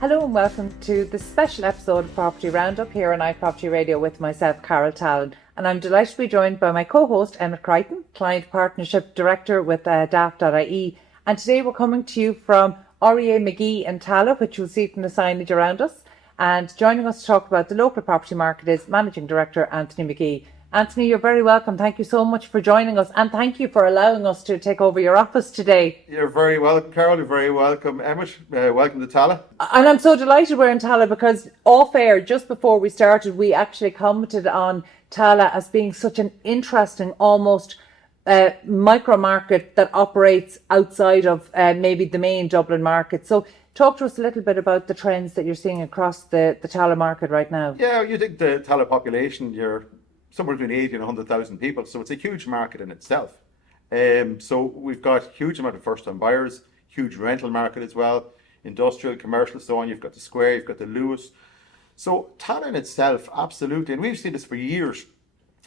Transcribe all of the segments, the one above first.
Hello and welcome to this special episode of Property Roundup here on iPropertyRadio with myself, Carol Tallon. And I'm delighted to be joined by my co-host, Emmet Creighton, Client Partnership Director with Daft.ie. And today we're coming to you from REA McGee in Tallaght, which you'll see from the signage around us. And joining us to talk about the local property market is Managing Director Anthony McGee. Anthony, you're very welcome. Thank you so much for joining us, and thank you for allowing us to take over your office today. You're very welcome, Carol. You're very welcome, Emmet. Welcome to Tallaght. And I'm so delighted we're in Tallaght because off air, just before we started, we actually commented on Tallaght as being such an interesting, almost micro market that operates outside of maybe the main Dublin market. So talk to us a little bit about the trends that you're seeing across the Tallaght market right now. Yeah, you think the Tallaght population, you're somewhere between 80 and 100,000 people, so it's a huge market in itself. So we've got a huge amount of first-time buyers, huge rental market as well, industrial, commercial, so on. You've got the Square, you've got the Lewis. So Tallaght in itself, absolutely, and we've seen this for years,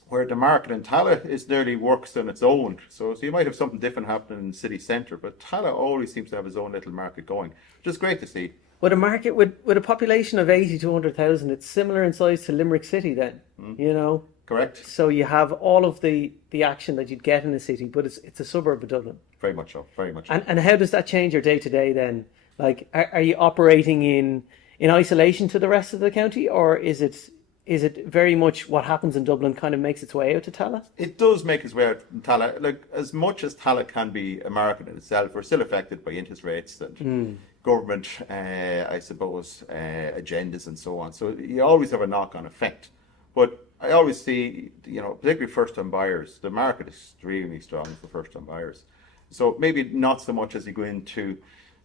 where the market in Tallaght is nearly works on its own. So you might have something different happening in the city centre, but Tallaght always seems to have its own little market going, which is great to see. With a market with a population of 80 to 100,000, it's similar in size to Limerick City then, you know? Correct. So you have all of the action that you'd get in a city, but it's a suburb of Dublin. Very much so, very much so. And how does that change your day-to-day then? Like, are you operating in isolation to the rest of the county, or is it very much what happens in Dublin kind of makes its way out to Tallaght? It does make its way out to Tallaght. Like, as much as Tallaght can be a market in itself, we're still affected by interest rates and government, I suppose, agendas and so on. So you always have a knock-on effect. But I always see, particularly first-time buyers, the market is extremely strong for first-time buyers. So maybe not so much as you go into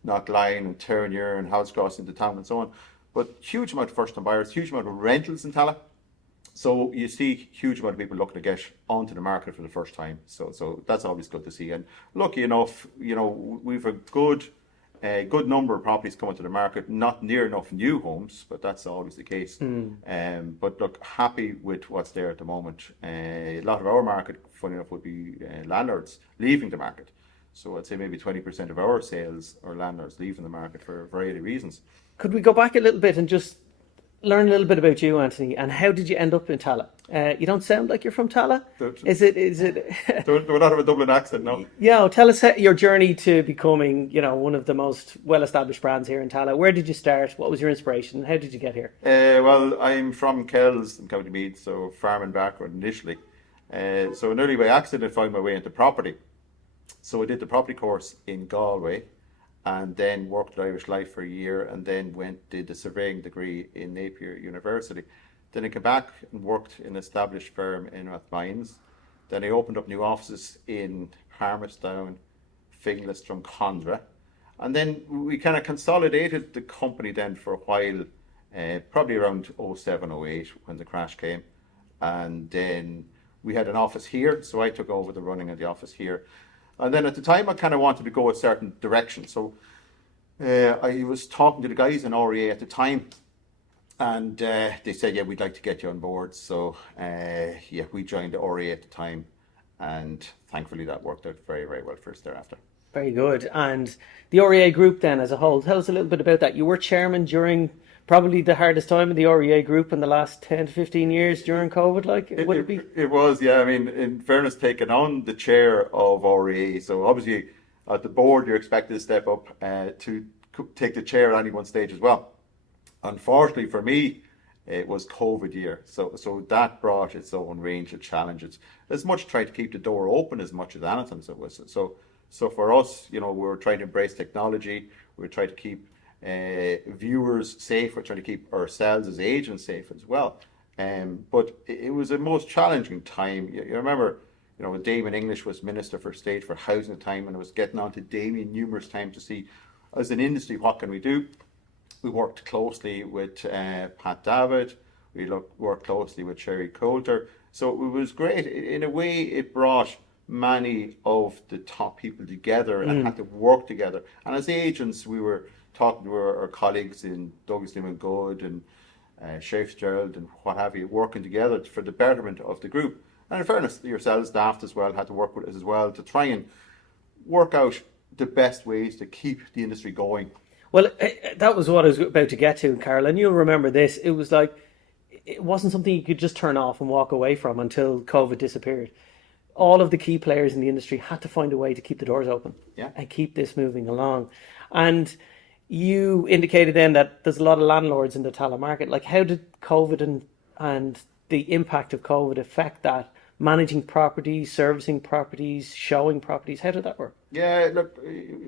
Knockline and Turnier and Housecross into town and so on, but huge amount of first-time buyers, huge amount of rentals in Tallaght. So you see huge amount of people looking to get onto the market for the first time. So that's always good to see. And lucky enough, we've a good number of properties coming to the market, not near enough new homes, but that's always the case. But look, happy with what's there at the moment. A lot of our market, funny enough, would be landlords leaving the market. So I'd say maybe 20% of our sales are landlords leaving the market for a variety of reasons. Could we go back a little bit and just learn a little bit about you, Anthony, and how did you end up in Tallaght? You don't sound like you're from Tallaght. Is it? Do we not have a Dublin accent, no? Yeah, tell us your journey to becoming, one of the most well-established brands here in Tallaght. Where did you start? What was your inspiration? How did you get here? Well, I'm from Kells in County Meath, so farming background initially. So nearly by accident I found my way into property. So I did the property course in Galway, and then worked at Irish Life for a year, and then did the surveying degree in Napier University. Then I came back and worked in an established firm in Rathmines. Then I opened up new offices in Harmestown, Finglas, Drumcondra. And then we kind of consolidated the company then for a while, probably around 07, 08 when the crash came. And then we had an office here, so I took over the running of the office here. And then at the time, I kind of wanted to go a certain direction. So I was talking to the guys in REA at the time, and they said, yeah, we'd like to get you on board. So we joined the REA at the time, and thankfully that worked out very, very well for us thereafter. Very good. And the REA group then as a whole, tell us a little bit about that. You were chairman during probably the hardest time in the REA group in the last 10 to 15 years during COVID, would it be? It was, yeah. I mean, in fairness, taking on the chair of REA, so obviously at the board you're expected to step up to take the chair at any one stage as well. Unfortunately for me, it was COVID year, so that brought its own range of challenges. As much trying to keep the door open as much as anything, so for us, we were trying to embrace technology, we were trying to keep viewers safe, we're trying to keep ourselves as agents safe as well. But it was a most challenging time. You remember, when Damien English was Minister for State for Housing at the time, and I was getting on to Damien numerous times to see, as an industry, what can we do? We worked closely with Pat David, we worked closely with Sherry Coulter. So it was great. In a way, it brought many of the top people together and had to work together. And as agents, we were talking to our colleagues in Douglas Newman Good and Sheriff Gerald and what have you, working together for the betterment of the group. And in fairness, yourselves, Daft as well, had to work with us as well to try and work out the best ways to keep the industry going. Well, that was what I was about to get to, Carol, and you'll remember this. It was like, it wasn't something you could just turn off and walk away from until COVID disappeared. All of the key players in the industry had to find a way to keep the doors open Yeah. and keep this moving along. And you indicated then that there's a lot of landlords in the Tallaght market. Like, how did COVID and the impact of COVID affect that? Managing properties, servicing properties, showing properties, how did that work? Yeah, look,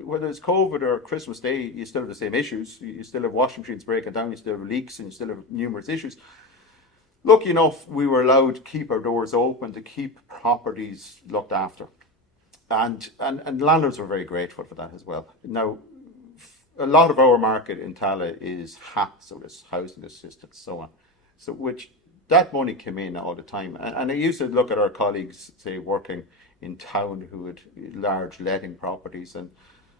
whether it's COVID or Christmas Day, you still have the same issues. You still have washing machines breaking down, you still have leaks, and you still have numerous issues. Lucky enough, we were allowed to keep our doors open, to keep properties looked after. And landlords were very grateful for that as well. Now, a lot of our market in Tallaght is HAP, so there's housing assistance, so on. So which that money came in all the time. And I used to look at our colleagues, say, working in town who had large letting properties, and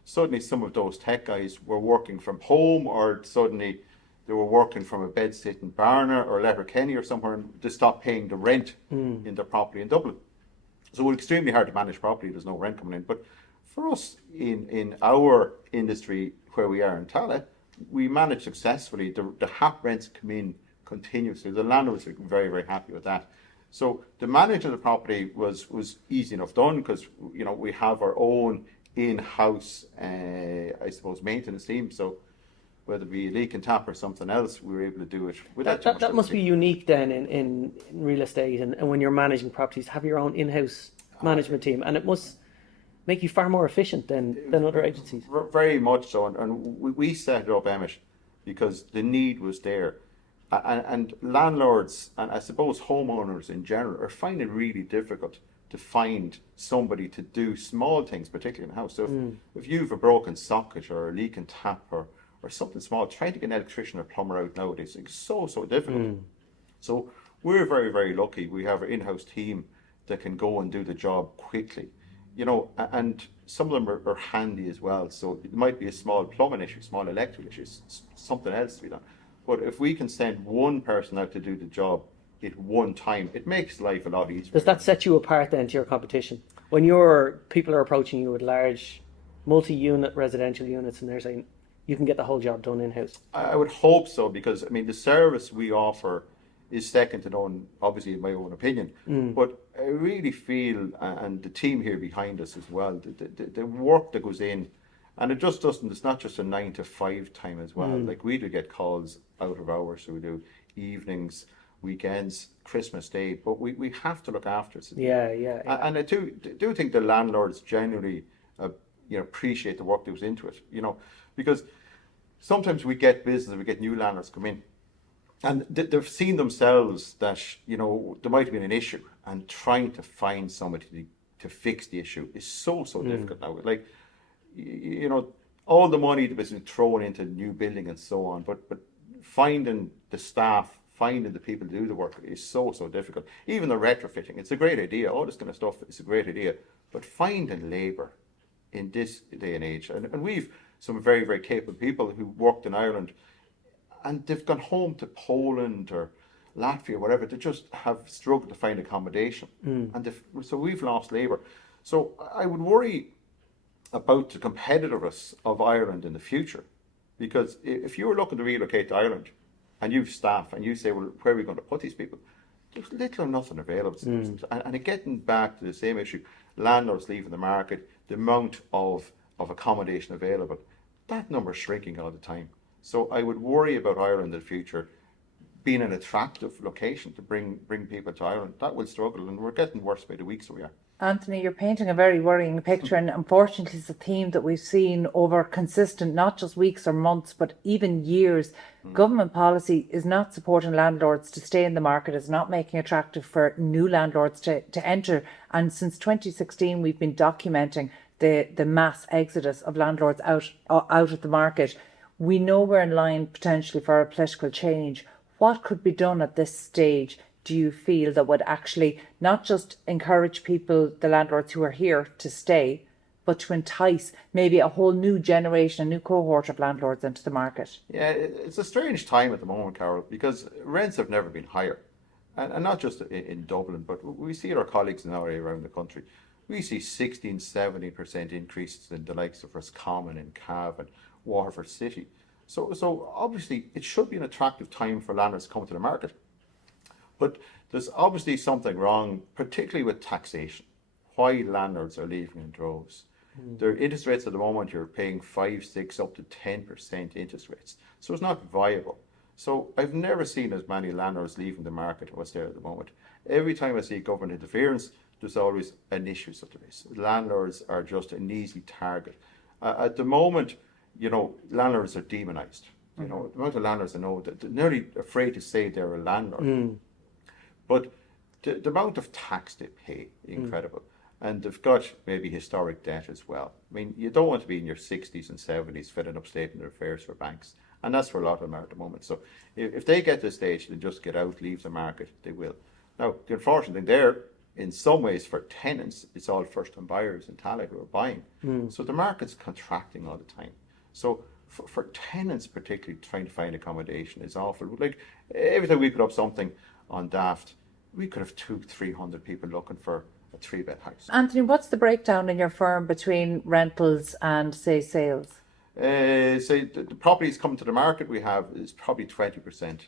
suddenly some of those tech guys were working from home, or suddenly they were working from a bedsit in Barna or Letterkenny or somewhere, and they stopped paying the rent in their property in Dublin. So it's extremely hard to manage property. There's no rent coming in. But for us in our industry where we are in Tallaght, we managed successfully. The HAP rents come in continuously. The landlords are very, very happy with that. So the management of the property was easy enough done, because we have our own in-house, I suppose, maintenance team. So whether it be a leak and tap or something else, we were able to do it without too much That must be difficulty. unique then in real estate, and when you're managing properties, have your own in-house management team, and it must make you far more efficient than other agencies. Very much so, and we set it up, Emmet, because the need was there. And landlords, and I suppose homeowners in general, are finding it really difficult to find somebody to do small things, particularly in the house. So if you have a broken socket or a leaking tap or something small, trying to get an electrician or plumber out nowadays is so difficult. So we're very, very lucky. We have an in-house team that can go and do the job quickly. And some of them are handy as well. So it might be a small plumbing issue, small electrical issue, something else to be done. But if we can send one person out to do the job at one time, it makes life a lot easier. Does that set you apart then to your competition? When your people are approaching you with large multi-unit residential units and they're saying you can get the whole job done in-house? I would hope so, because the service we offer is second to none, obviously in my own opinion. But I really feel, and the team here behind us as well, the work that goes in, and it's not just a 9 to 5 time as well. Like, we do get calls out of hours, so we do evenings, weekends, Christmas Day, but we have to look after it. Yeah. And I do think the landlords generally appreciate the work that goes into it, because sometimes we get business, we get new landlords come in, and they've seen themselves that there might have been an issue, and trying to find somebody to fix the issue is so difficult now. Like, all the money that was thrown into new building and so on, but finding the staff, finding the people to do the work is so difficult. Even the retrofitting, it's a great idea. All this kind of stuff is a great idea, but finding labour in this day and age, and we've some very, very capable people who worked in Ireland, and they've gone home to Poland or Latvia, whatever. They just have struggled to find accommodation, and so we've lost labour. So I would worry about the competitiveness of Ireland in the future, because if you were looking to relocate to Ireland and you've staff and you say, well, where are we going to put these people? There's little or nothing available. And getting back to the same issue, landlords leaving the market, the amount of accommodation available, that number is shrinking all the time. So I would worry about Ireland in the future being an attractive location to bring people to Ireland. That will struggle, and we're getting worse by the week, so we are. Anthony, you're painting a very worrying picture, and unfortunately it's a theme that we've seen over consistent, not just weeks or months, but even years. Government policy is not supporting landlords to stay in the market, is not making it attractive for new landlords to enter. And since 2016, we've been documenting the mass exodus of landlords out of the market. We know we're in line potentially for a political change. What could be done at this stage, do you feel, that would actually not just encourage people, the landlords who are here, to stay, but to entice maybe a whole new generation, a new cohort of landlords into the market? Yeah, it's a strange time at the moment, Carol, because rents have never been higher. And not just in Dublin, but we see our colleagues in our area around the country. We see 16-70% increases in the likes of Roscommon and Cavan. Waterford City. So obviously it should be an attractive time for landlords to come to the market. But there's obviously something wrong, particularly with taxation. Why landlords are leaving in droves. Their interest rates at the moment, you're paying 5, 6, up to 10% interest rates. So it's not viable. So I've never seen as many landlords leaving the market as what's there at the moment. Every time I see government interference, there's always an issue such as this. Landlords are just an easy target. At the moment, landlords are demonized. The amount of landlords I know that they're nearly afraid to say they're a landlord. But the amount of tax they pay, incredible. And they've got maybe historic debt as well. I mean, you don't want to be in your 60s and 70s filling up statement of affairs for banks. And that's where a lot of them are at the moment. So if they get to the stage and just get out, leave the market, they will. Now, the unfortunate thing there, in some ways for tenants, it's all first-time buyers in Tallaght who are buying. So the market's contracting all the time. So for tenants particularly, trying to find accommodation is awful. Like every time we put up something on Daft, we could have 200-300 people looking for a 3-bed house. Anthony, what's the breakdown in your firm between rentals and, say, sales? Say the properties coming to the market we have is probably 20%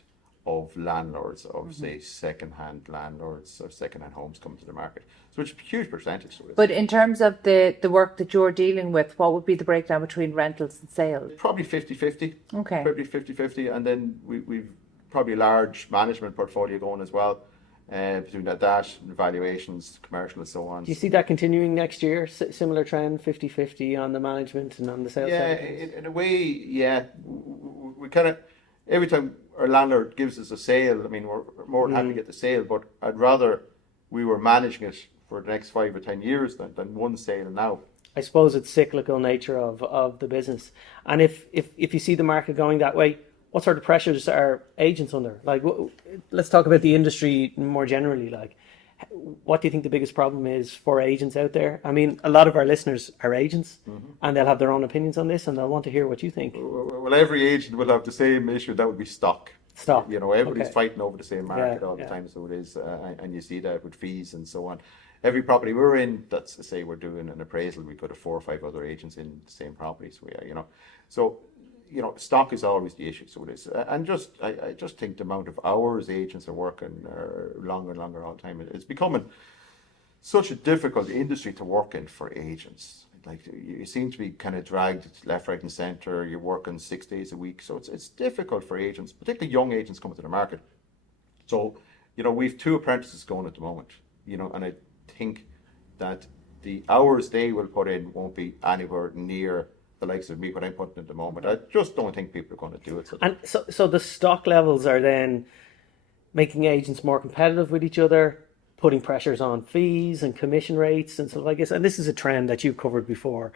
of landlords, of say second-hand landlords or second-hand homes coming to the market. So it's a huge percentage. But in terms of the work that you're dealing with, what would be the breakdown between rentals and sales? Probably 50-50. Okay. Probably 50-50. And then we've probably a large management portfolio going as well. Between that and valuations, commercial and so on. Do you see that continuing next year? Similar trend, 50-50 on the management and on the sales side? Yeah, in a way, yeah. We kind of, every time our landlord gives us a sale, I mean, we're more than happy to get the sale, but I'd rather we were managing it for the next 5 or 10 years than one sale now. I suppose it's cyclical nature of the business. And if you see the market going that way, what sort of pressures are agents under? Like, let's talk about the industry more generally. Like, what do you think the biggest problem is for agents out there? I mean, a lot of our listeners are agents, and they'll have their own opinions on this, and they'll want to hear what you think. Well, every agent will have the same issue. That would be stock. Stock. Everybody's fighting over the same market all the time, so it is, and you see that with fees and so on. Every property we're in, that's to say we're doing an appraisal, we could have 4 or 5 other agents in the same properties. So stock is always the issue. So it is, and I just think the amount of hours agents are working longer and longer all the time. It's becoming such a difficult industry to work in for agents. Like, you seem to be kind of dragged left, right, and centre. You're working 6 days a week, so it's difficult for agents, particularly young agents coming to the market. So we've 2 apprentices going at the moment. And I think that the hours they will put in won't be anywhere near the likes of me, what I'm putting at the moment. I just don't think people are going to do it. And so the stock levels are then making agents more competitive with each other, putting pressures on fees and commission rates and stuff like this. And this is a trend that you've covered before.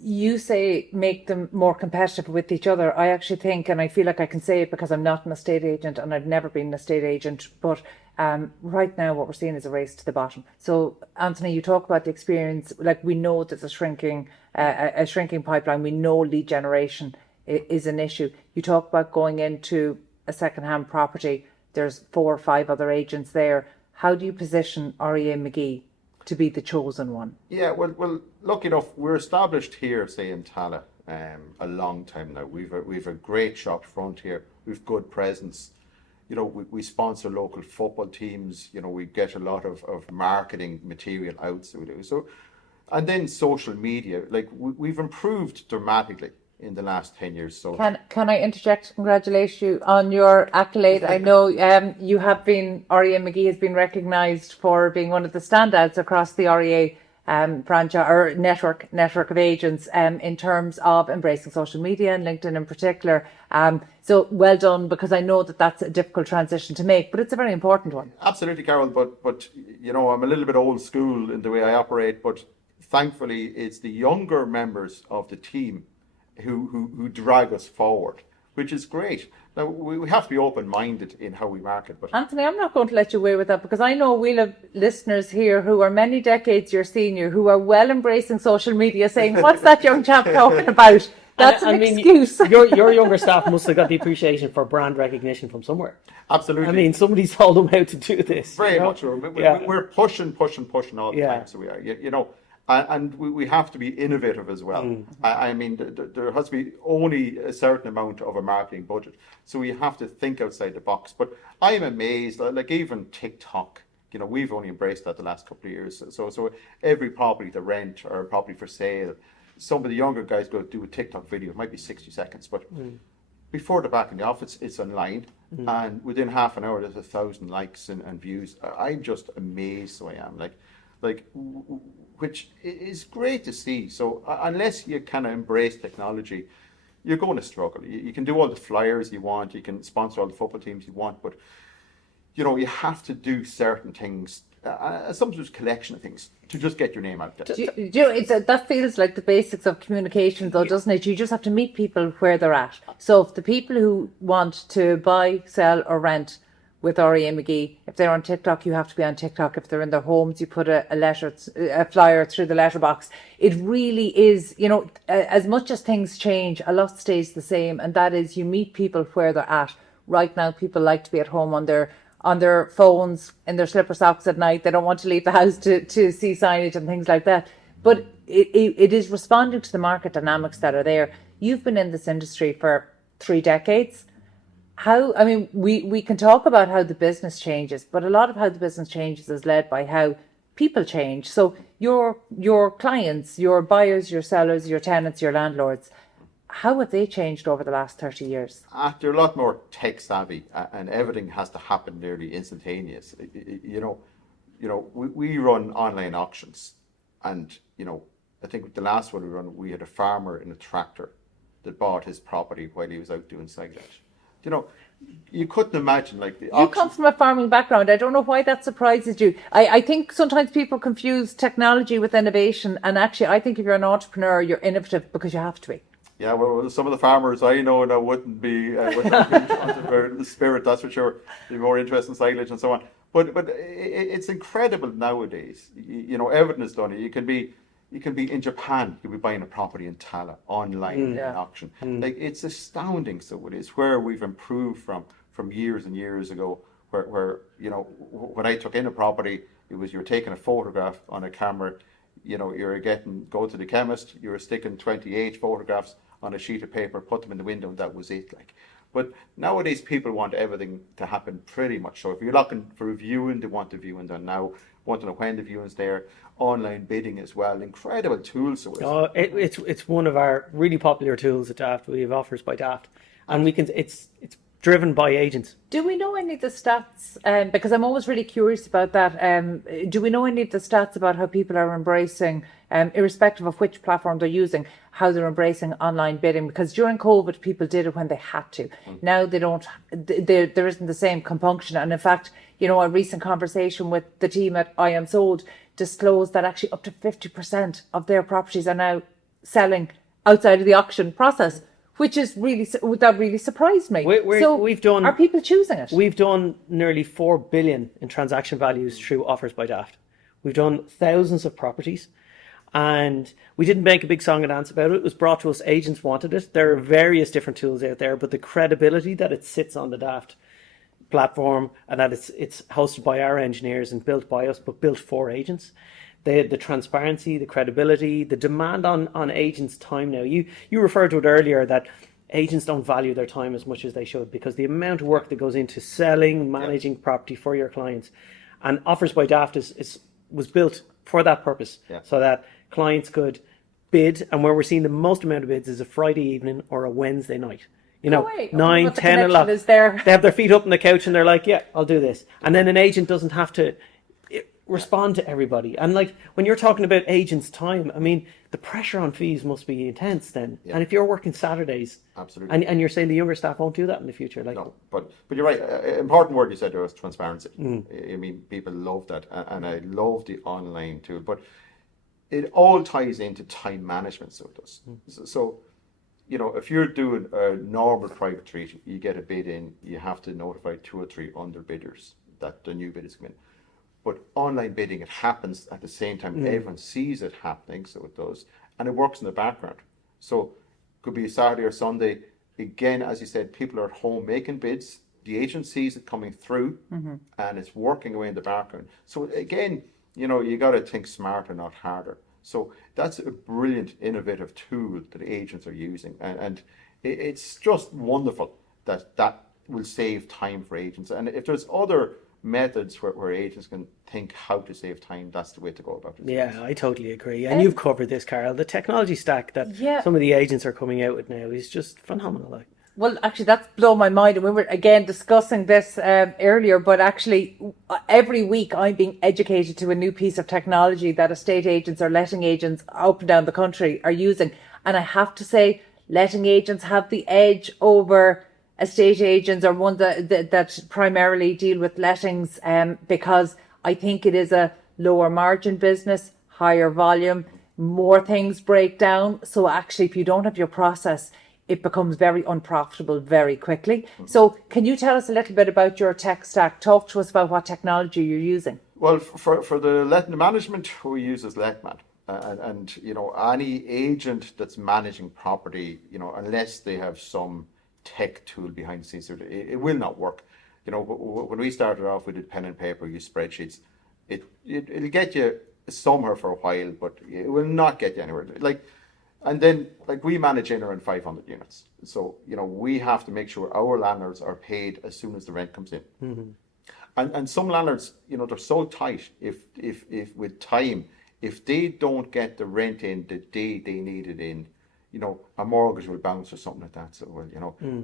You say make them more competitive with each other. I actually think, and I feel like I can say it because I'm not an estate agent and I've never been an estate agent, but right now what we're seeing is a race to the bottom. So Anthony, you talk about the experience, like we know there's a shrinking pipeline. We know lead generation is an issue. You talk about going into a second-hand property. There's 4 or 5 other agents there. How do you position REA McGee to be the chosen one? Yeah, well, lucky enough, we're established here, say in Tallaght, a long time now. We've a great shop front here. We've good presence. We sponsor local football teams. We get a lot of marketing material out. So, and then social media. Like we've improved dramatically in the last 10 years. So can I interject to congratulate you on your accolade? I know you have been, REA McGee has been recognised for being one of the standouts across the REA franchise or network of agents in terms of embracing social media and LinkedIn in particular. So well done, because I know that that's a difficult transition to make, but it's a very important one. Absolutely, Carol. But I'm a little bit old school in the way I operate. But thankfully, it's the younger members of the team who drag us forward, which is great. Now, we have to be open-minded in how we market. But Anthony, I'm not going to let you away with that, because I know we'll have listeners here who are many decades your senior, who are well embracing social media, saying, what's that young chap talking about? That's an excuse. Your younger staff must have got the appreciation for brand recognition from somewhere. Absolutely. I mean, somebody's told them how to do this. Very much so. We're pushing all the time. So we are, And we have to be innovative as well. I mean, there has to be only a certain amount of a marketing budget. So we have to think outside the box. But I'm amazed, like even TikTok, we've only embraced that the last couple of years. So every property to rent or a property for sale, some of the younger guys go do a TikTok video. It might be 60 seconds, but before they're back in the office, it's online. And within half an hour, there's 1,000 likes and views. I'm just amazed, so I am. Which is great to see. So unless you kind of embrace technology, you're going to struggle. You can do all the flyers you want, you can sponsor all the football teams you want, but you have to do certain things, sometimes a collection of things, to just get your name out there. That feels like the basics of communication, though, doesn't it? You just have to meet people where they're at. So if the people who want to buy, sell, or rent with REA McGee, if they're on TikTok, you have to be on TikTok. If they're in their homes, you put a flyer through the letterbox. It really is, as much as things change, a lot stays the same, and that is you meet people where they're at. Right now, people like to be at home on their phones, in their slipper socks at night. They don't want to leave the house to see signage and things like that. But it is responding to the market dynamics that are there. You've been in this industry for 3 decades. We can talk about how the business changes, but a lot of how the business changes is led by how people change. So your clients, your buyers, your sellers, your tenants, your landlords, how have they changed over the last 30 years? They're a lot more tech savvy, and everything has to happen nearly instantaneous. We run online auctions, and I think the last one we run, we had a farmer in a tractor that bought his property while he was out doing silage. You couldn't imagine the auction. You come from a farming background. I don't know why that surprises you. I think sometimes people confuse technology with innovation, and actually I think if you're an entrepreneur, you're innovative because you have to be. Yeah, well, some of the farmers I know now wouldn't be entrepreneur the spirit, that's for sure. They'd be more interested in silage and so on. But it's incredible nowadays. Everything is done. You can be in Japan, you'll be buying a property in Tallaght online in auction. It's astounding. So it is where we've improved from years and years ago, where when I took in a property, you're taking a photograph on a camera, go to the chemist, you were sticking 28 photographs on a sheet of paper, put them in the window, and that was it. But nowadays people want everything to happen pretty much. So if you're looking for a viewing, they want the viewing done now, want to know when the viewing's there. Online bidding as well, incredible tools. It's one of our really popular tools at Daft. We have offers by Daft, and it's driven by agents. Do we know any of the stats? Because I'm always really curious about that. Do we know any of the stats about how people are embracing, irrespective of which platform they're using, how they're embracing online bidding? Because during COVID, people did it when they had to. Now they don't. There isn't the same compunction. And in fact, a recent conversation with the team at I Am Sold disclosed that actually up to 50% of their properties are now selling outside of the auction process, which is that really surprised me. Are people choosing it? We've done nearly 4 billion in transaction values through offers by Daft. We've done thousands of properties, and we didn't make a big song and dance about it. It was brought to us. Agents wanted it. There are various different tools out there, but the credibility that it sits on the Daft platform and that it's hosted by our engineers and built by us, but built for agents. The transparency, the credibility, the demand on agents' time now. You referred to it earlier that agents don't value their time as much as they should because the amount of work that goes into selling, managing property for your clients. And Offers by Daft was built for that purpose, so that clients could bid, and where we're seeing the most amount of bids is a Friday evening or a Wednesday night. 9, 10 o'clock. They have their feet up on the couch and they're like, yeah, I'll do this. And then an agent doesn't have to respond to everybody. And when you're talking about agents' time, I mean, the pressure on fees must be intense then. Yeah. And if you're working Saturdays, absolutely, and you're saying the younger staff won't do that in the future, no, but you're right. Important word you said there was transparency. I mean, people love that, and I love the online tool. But it all ties into time management. So it does. So if you're doing a normal private treat, you get a bid in, you have to notify 2 or 3 underbidders that the new bid is coming in. But online bidding, it happens at the same time. Everyone sees it happening, so it does. And it works in the background. So it could be a Saturday or Sunday. Again, as you said, people are at home making bids. The agent sees it coming through, and it's working away in the background. So again, you got to think smarter, not harder. So that's a brilliant, innovative tool that agents are using, and it's just wonderful that will save time for agents. And if there's other methods where agents can think how to save time, that's the way to go about it. Yeah, I totally agree. And you've covered this, Carol. The technology stack that Yeah. some of the agents are coming out with now is just phenomenal. Like, Well, actually, that's blown my mind. And we were, again, discussing this earlier, but actually, every week I'm being educated to a new piece of technology that estate agents or letting agents up and down the country are using. And I have to say, letting agents have the edge over estate agents or ones that primarily deal with lettings, because I think it is a lower margin business, higher volume, more things break down. So actually, if you don't have your process, it becomes very unprofitable very quickly. So can you tell us a little bit about your tech stack? Talk to us about what technology you're using. Well, for the letting management, we use as Letman. And any agent that's managing property, unless they have some tech tool behind the scenes, it will not work. When we started off, we did pen and paper, use spreadsheets. It'll get you somewhere for a while, but it will not get you anywhere. And then, we manage in around 500 units. So, we have to make sure our landlords are paid as soon as the rent comes in. mm-hmm. And some landlords, they're so tight, if with time, if they don't get the rent in the day they need it in, a mortgage will bounce or something like that.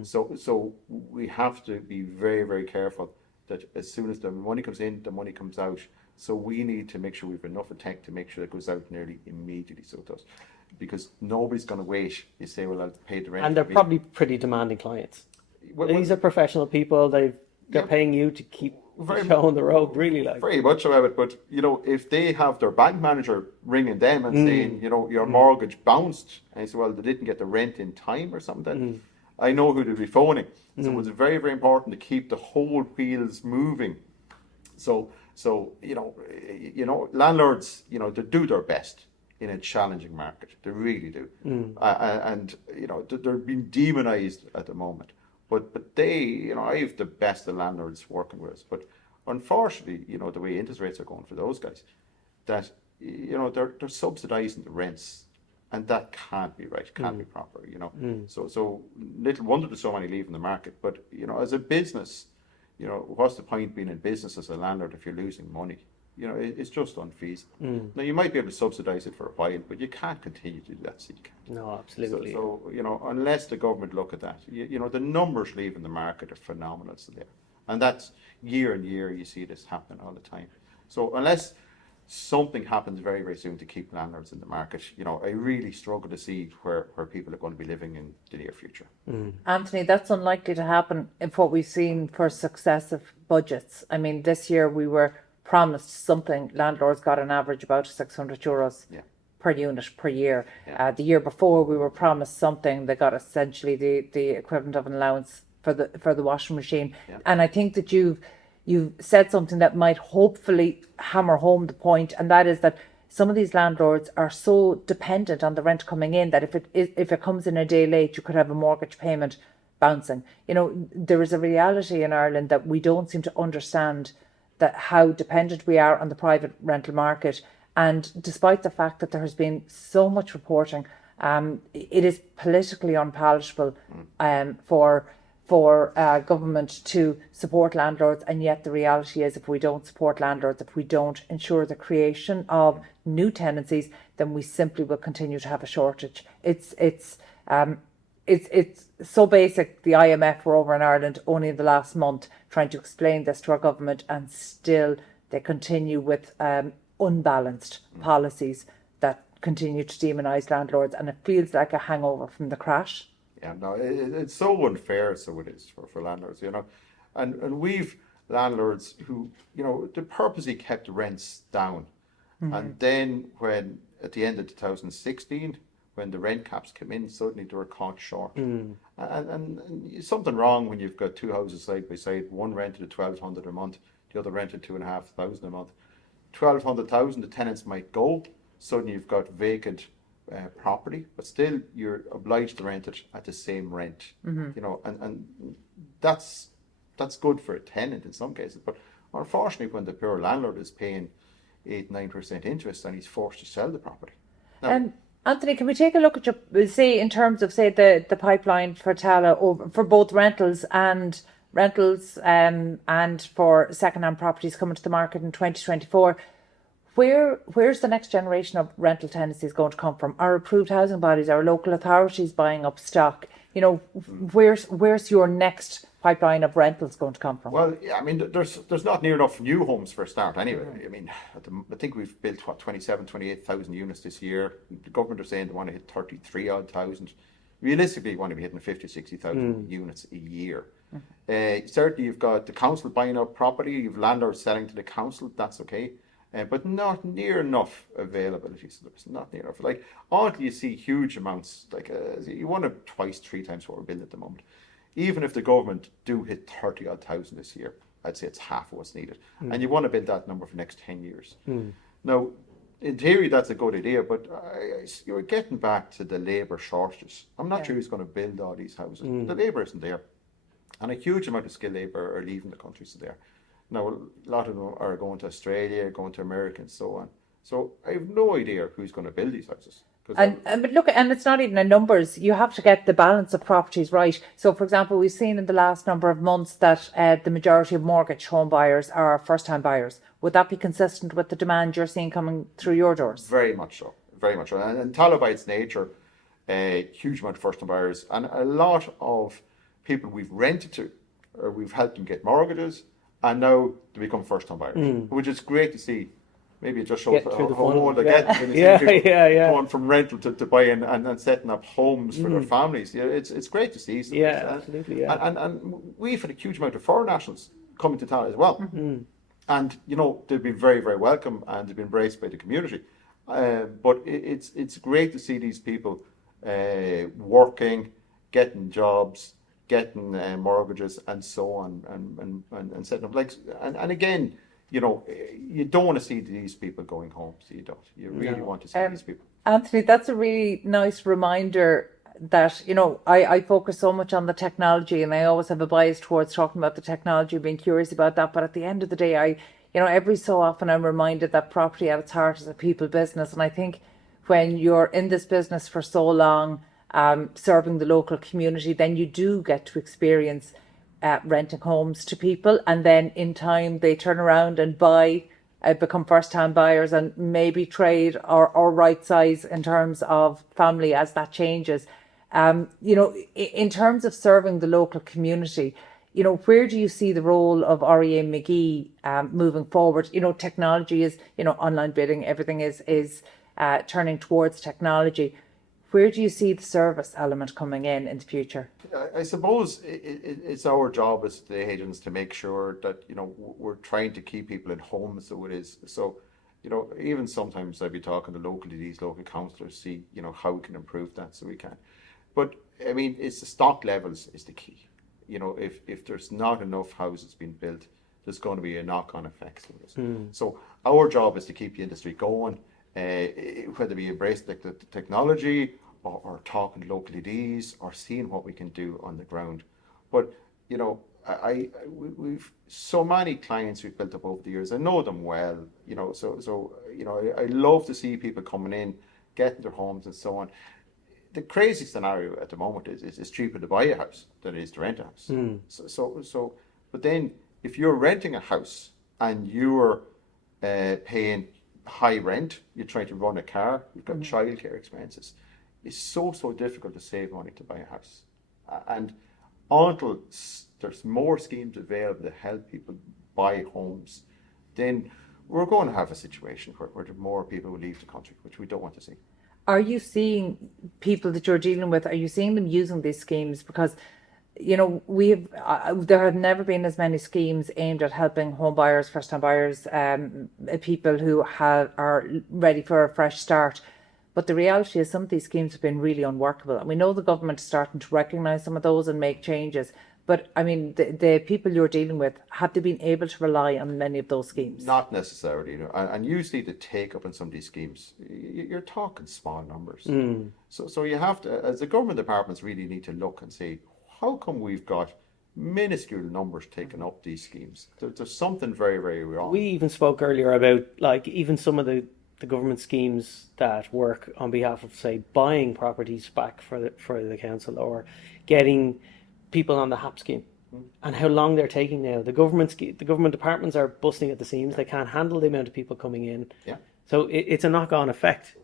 So we have to be very, very careful that as soon as the money comes in, the money comes out. So we need to make sure we've enough of tech to make sure it goes out nearly immediately. So it does. Because nobody's going to wait. You say, well, I'll pay the rent. And they're probably pretty demanding clients. Well, These are professional people. They're paying you to keep the show on the road, really. Very much so, Emmet. But, if they have their bank manager ringing them and saying, your mortgage bounced, and they say, well, they didn't get the rent in time or something, then I know who to be phoning. So it's very, very important to keep the whole wheels moving. So landlords, they do their best in a challenging market. They really do. And they're being demonized at the moment. But they, I have the best of landlords working with us. But unfortunately, the way interest rates are going for those guys, that, they're subsidizing the rents. And that can't be right, can't be proper, So little wonder there's so many leaving the market. But, as a business, what's the point being in business as a landlord if you're losing money? It's just unfeasible. Now, you might be able to subsidise it for a while, but you can't continue to do that, so you can't. No, absolutely. So unless the government look at that, the numbers leaving the market are phenomenal there. And that's year on year, you see this happen all the time. So unless something happens very, very soon to keep landlords in the market, I really struggle to see where people are going to be living in the near future. Anthony, that's unlikely to happen if what we've seen for successive budgets. I mean, this year we were promised something. Landlords got an average about €600 per unit per year. The year before we were promised something. They got essentially the equivalent of an allowance for the washing machine. And I think that you've said something that might hopefully hammer home the point, and that is that some of these landlords are so dependent on the rent coming in that if it comes in a day late, you could have a mortgage payment bouncing. There is a reality in Ireland that we don't seem to understand, that how dependent we are on the private rental market. And despite the fact that there has been so much reporting, it is politically unpalatable for government to support landlords. And yet the reality is, if we don't support landlords, if we don't ensure the creation of new tenancies, then we simply will continue to have a shortage. It's so basic. The IMF were over in Ireland only in the last month trying to explain this to our government, and still they continue with unbalanced policies that continue to demonise landlords, and it feels like a hangover from the crash. Yeah, no, it's so unfair, so it is for landlords, and we've landlords who, they purposely kept the rents down. And then when, at the end of 2016, when the rent caps came in, suddenly they were caught short. And something wrong when you've got two houses side by side, one rented at $1,200 a month, the other rented $2,500 a month. $1,200,000, the tenants might go, suddenly you've got vacant property, but still you're obliged to rent it at the same rent. And that's good for a tenant in some cases. But unfortunately, when the poor landlord is paying 8-9% interest and he's forced to sell the property, Anthony, can we take a look at your, say, in terms of, say, the pipeline for Tallaght over for both rentals and for second-hand properties coming to the market in 2024? Where's the next generation of rental tenancies going to come from? Our approved housing bodies, our local authorities buying up stock. Where's your next pipeline of rentals going to come from? Well, I mean, there's not near enough new homes for a start anyway. I mean, I think we've built 28,000 units this year. The government are saying they want to hit 33 odd thousand. Realistically, you want to be hitting 50, 60,000 units a year. Certainly, you've got the council buying up property. You've landlords selling to the council. That's okay. But not near enough availability. So there's not near enough. Like, until you see huge amounts, like you want to twice, 3 times what we're building at the moment. Even if the government do hit 30 odd thousand this year, I'd say it's half of what's needed. And you want to build that number for the next 10 years. Now, in theory, that's a good idea, but you're getting back to the labour shortages. I'm not sure who's going to build all these houses. The labour isn't there. And a huge amount of skilled labour are leaving the country, so there. Now, a lot of them are going to Australia, going to America, and so on. So I have no idea who's going to build these houses. But look, and it's not even in numbers. You have to get the balance of properties right. So, for example, we've seen in the last number of months that the majority of mortgage home buyers are first-time buyers. Would that be consistent with the demand you're seeing coming through your doors? Very much so. Very much so. And Tallaght, by its nature, a huge amount of first-time buyers, and a lot of people we've rented to, or we've helped them get mortgages, and now they become first-time buyers, which is great to see. Maybe it just shows how old they get when you see people going from rental to buying and setting up homes for their families. Yeah, it's great to see. Absolutely. And we've had a huge amount of foreign nationals coming to Tallaght as well. And, they've been very, very welcome and they've been embraced by the community. But it's great to see these people working, getting jobs, getting mortgages and so on, and setting up and again, you don't want to see these people going home. So you don't. You really want to see these people. Anthony, that's a really nice reminder that I focus so much on the technology, and I always have a bias towards talking about the technology, being curious about that. But at the end of the day, every so often I'm reminded that property at its heart is a people business, and I think when you're in this business for so long, serving the local community, then you do get to experience renting homes to people, and then in time they turn around and become first-time buyers and maybe trade or right size in terms of family as that changes. In terms of serving the local community, where do you see the role of REA McGee moving forward? Technology is, online bidding, everything is turning towards technology. Where do you see the service element coming in the future? I suppose it's our job as the agents to make sure that, we're trying to keep people in homes, so it is. So, even sometimes I'd be talking to these local councillors, see, how we can improve that so we can. But, I mean, it's the stock levels is the key. If there's not enough houses being built, there's going to be a knock-on effect. So our job is to keep the industry going, whether we embrace the technology or talking to local EDs or seeing what we can do on the ground. But, we've so many clients we've built up over the years. I know them well, I love to see people coming in, getting their homes and so on. The crazy scenario at the moment is it's cheaper to buy a house than it is to rent a house. But then if you're renting a house and you're paying high rent, you're trying to run a car, you've got childcare expenses. It's so difficult to save money to buy a house. And until there's more schemes available to help people buy homes, then we're going to have a situation where more people will leave the country, which we don't want to see. Are you seeing people that you're dealing with, are you seeing them using these schemes? Because, there have never been as many schemes aimed at helping home buyers, first-time buyers, people who are ready for a fresh start. But the reality is some of these schemes have been really unworkable. And we know the government is starting to recognise some of those and make changes. But, I mean, the people you're dealing with, have they been able to rely on many of those schemes? Not necessarily. And usually the take-up in some of these schemes, you're talking small numbers. So you have to, as the government departments really need to look and say, how come we've got minuscule numbers taking up these schemes? There's something very, very wrong. We even spoke earlier about, even some of the the government schemes that work on behalf of, say, buying properties back for the council, or getting people on the HAP scheme, and how long they're taking now. The government departments are busting at the seams. They can't handle the amount of people coming in. Yeah. So it's a knock-on effect.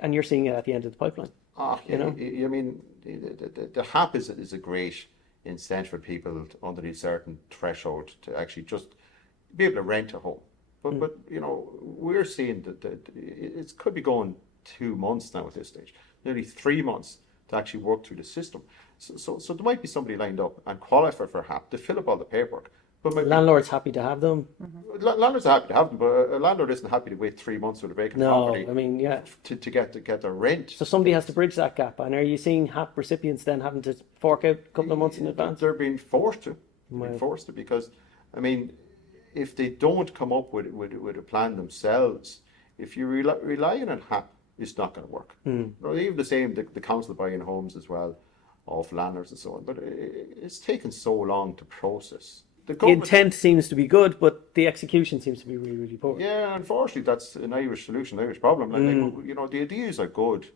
And you're seeing it at the end of the pipeline. Yeah. I mean, the HAP is a great incentive for people underneath a certain threshold to actually just be able to rent a home. But we're seeing that it could be going 2 months now at this stage, nearly 3 months to actually work through the system. So there might be somebody lined up and qualified for HAP to fill up all the paperwork. But landlord's happy to have them. Landlords are happy to have them, but a landlord isn't happy to wait 3 months with a vacant property. I mean, yeah, to get their rent. So somebody has to bridge that gap. And are you seeing HAP recipients then having to fork out a couple of months in advance? They're being forced to. Because, I mean, if they don't come up with a plan themselves, if you rely on HAP, it's not going to work. Even the same, the council buying homes as well, of landlords and so on. But it's taken so long to process. The intent seems to be good, but the execution seems to be really, really poor. Yeah, unfortunately, that's an Irish solution, an Irish problem. The ideas are good,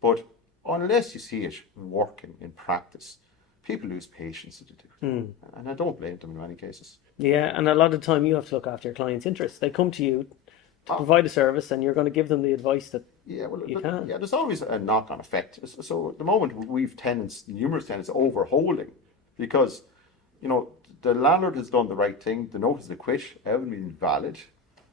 but unless you see it working in practice, people lose patience to do it. And I don't blame them in many cases. Yeah, and a lot of the time you have to look after your clients' interests. They come to you to provide a service, and you're going to give them the advice that you can. Yeah, there's always a knock-on effect. So at the moment, we've numerous tenants overholding, because, the landlord has done the right thing, the notice to quit, everything is valid,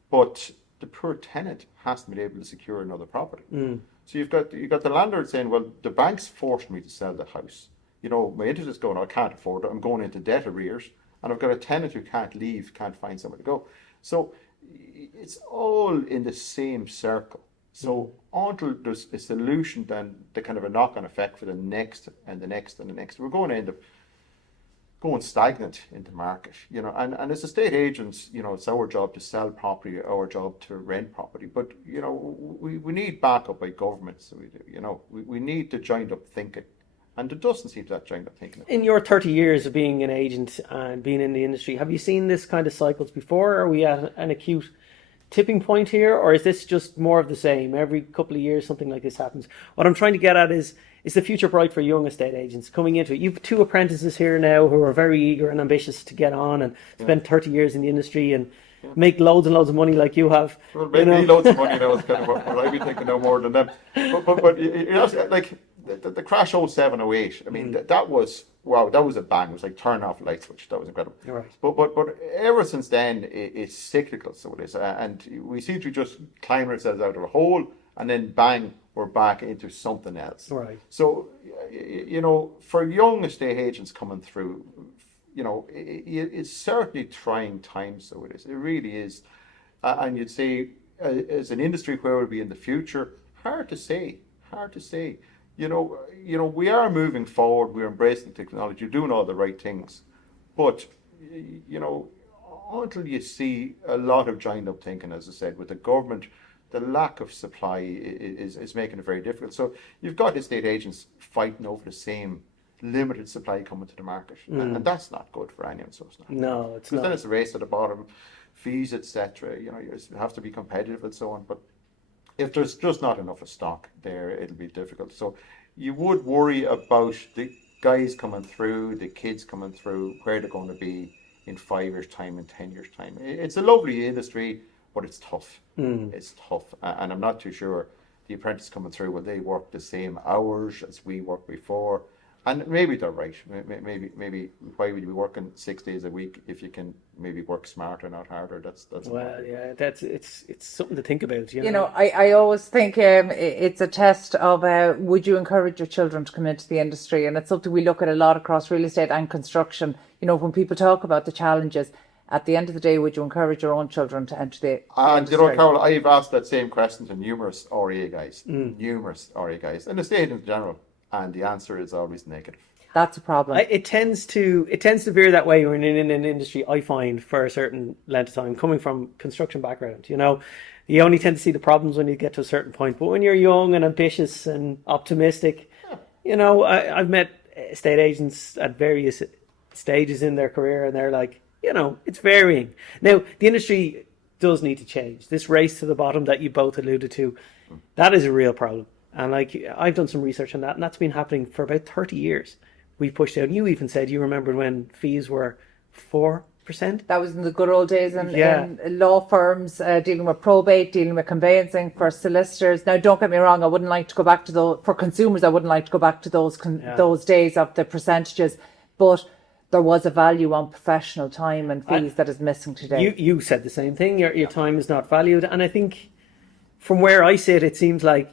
but the poor tenant hasn't been able to secure another property. So you've got the landlord saying, well, the bank's forced me to sell the house. My interest is going, I can't afford it, I'm going into debt arrears, and I've got a tenant who can't leave, can't find somewhere to go. So it's all in the same circle. So until there's a solution, then the kind of a knock-on effect for the next and the next and the next, we're going to end up going stagnant in the market, and as estate agents, it's our job to sell property, our job to rent property, but we need backup by government. So we need the joined up thinking, and there doesn't seem to that joined up thinking. In your 30 years of being an agent and being in the industry, have you seen this kind of cycles before? Are we at an acute tipping point here, or is this just more of the same? Every couple of years something like this happens. What I'm trying to get at is the future bright for young estate agents coming into it? You've 2 apprentices here now who are very eager and ambitious to get on and spend 30 years in the industry and make loads and loads of money like you have. Well, maybe loads of money now is kind of what I'd be thinking, no more than them. But like the crash 07, 08, I mean, that was a bang. It was like turn off the light switch. That was incredible. Right. But ever since then, it's cyclical, so it is. And we seem to just climb ourselves out of a hole, and then bang, we're back into something else. Right. So, for young estate agents coming through, it's certainly trying times, so it is. It really is. And you'd say, as an industry, where we'll be in the future, hard to say. We are moving forward, we're embracing technology, you're doing all the right things. But, until you see a lot of joined up thinking, as I said, with the government, the lack of supply is making it very difficult. So you've got estate agents fighting over the same limited supply coming to the market. And that's not good for anyone, so it's not. No, it's not. Because then it's a race at the bottom, fees, etc. You have to be competitive and so on. But if there's just not enough of stock there, it'll be difficult. So you would worry about the guys coming through, the kids coming through, where they're going to be in 5 years' time, in 10 years' time. It's a lovely industry, but it's tough. It's tough. And I'm not too sure the apprentices coming through, will they work the same hours as we worked before? And maybe they're right. Maybe why would you be working 6 days a week if you can maybe work smarter, not harder? That's well, yeah. It's something to think about. I always think it's a test of would you encourage your children to come into the industry, and it's something we look at a lot across real estate and construction. When people talk about the challenges, at the end of the day, would you encourage your own children to enter the industry? Carol, I've asked that same question to numerous REA guys, and the state in general. And the answer is always negative. That's a problem. It tends to veer that way when in an industry, I find, for a certain length of time, coming from construction background. You only tend to see the problems when you get to a certain point. But when you're young and ambitious and optimistic, I've met estate agents at various stages in their career, and they're like, it's varying. Now, the industry does need to change. This race to the bottom that you both alluded to, that is a real problem. And like, I've done some research on that, and that's been happening for about 30 years. We pushed out. You even said you remembered when fees were 4%. That was in the good old days in law firms, dealing with probate, dealing with conveyancing for solicitors. Now, don't get me wrong, I wouldn't like to go back to those, for consumers, I wouldn't like to go back to those days of the percentages, but there was a value on professional time and fees that is missing today. You said the same thing. Your time is not valued. And I think from where I sit, it seems like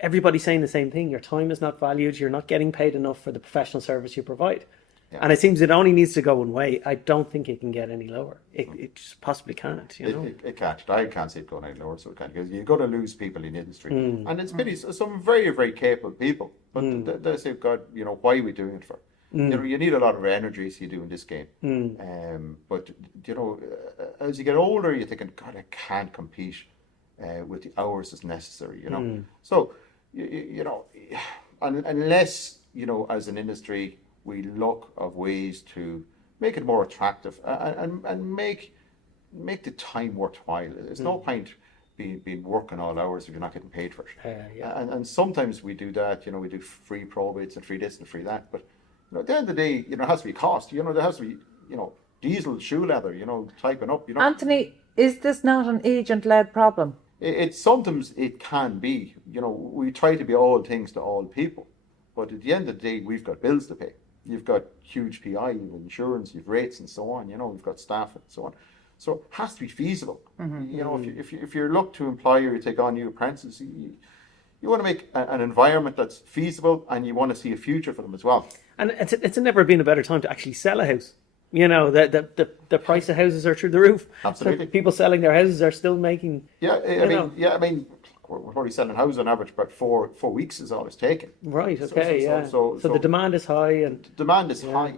everybody's saying the same thing. Your time is not valued. You're not getting paid enough for the professional service you provide. Yeah. And it seems it only needs to go one way. I don't think it can get any lower. It just possibly can't. It can't. I can't see it going any lower. So it can't, because you're going to lose people in the industry. And it's pity. Some very, very capable people. But they say, God, why are we doing it for? You need a lot of energy as you do in this game. But as you get older, you're thinking, God, I can't compete with the hours that's necessary. So unless as an industry we look of ways to make it more attractive and make the time worthwhile. There's no point being working all hours if you're not getting paid for it. And sometimes we do that. We do free probates and free this and free that, but at the end of the day, it has to be cost. There has to be, diesel, shoe leather, typing up. Anthony, is this not an agent-led problem? Sometimes it can be. We try to be all things to all people, but at the end of the day, we've got bills to pay. You've got huge PI, you've insurance, you've rates, and so on. We've got staff and so on. So it has to be feasible. If you look to employ or you take on new apprentices, you want to make an environment that's feasible, and you want to see a future for them as well. And it's never been a better time to actually sell a house. The price of houses are through the roof. Absolutely. So people selling their houses are still making. I mean, we're probably selling houses on average about four weeks is all it's taking. Right. Okay. So the demand is high, and demand is high.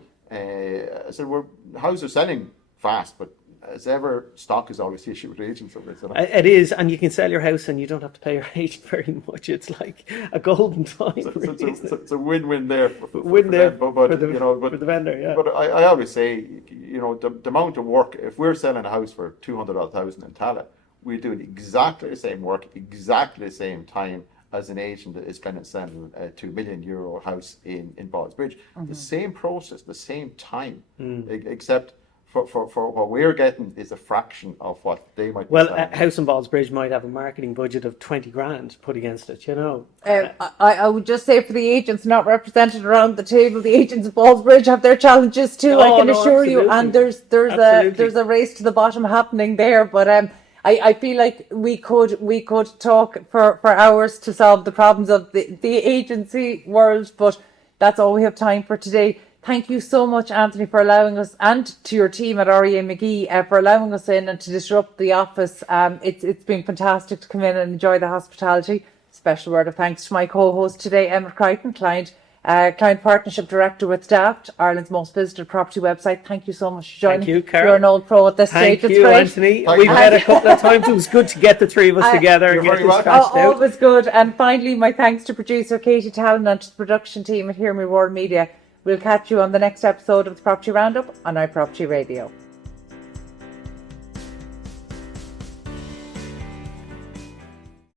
So houses are selling fast, but as ever, stock is always the issue with agents. It is, and you can sell your house and you don't have to pay your agent very much. It's like a golden time. It's a win-win there. For the vendor. Yeah. But I always say, the amount of work. If we're selling a house for 200,000 in Tallaght, we're doing exactly the same work, exactly the same time as an agent that is going to sell a €2 million house in Ballsbridge. The same process, the same time, except. For what we're getting is a fraction of what they might be. Well, a house in Ballsbridge might have a marketing budget of 20 grand put against it, I would just say, for the agents not represented around the table, the agents of Ballsbridge have their challenges too, I can assure you. And there's a race to the bottom happening there. But I feel like we could talk for hours to solve the problems of the agency world, but that's all we have time for today. Thank you so much, Anthony, for allowing us, and to your team at REA McGee, for allowing us in and to disrupt the office. It's been fantastic to come in and enjoy the hospitality. Special word of thanks to my co-host today, Emmet Creighton, Client Partnership Director with Daft, Ireland's most visited property website. Thank you so much for joining. Thank you, Carol. You're an old pro at this stage. Thank you, Anthony. We've met a couple of times. It was good to get the three of us together and get this hashed out. Always good. And finally, my thanks to producer Katie Tallon and to the production team at Hear Me Roar Media. We'll catch you on the next episode of the Property Roundup on iPropertyRadio.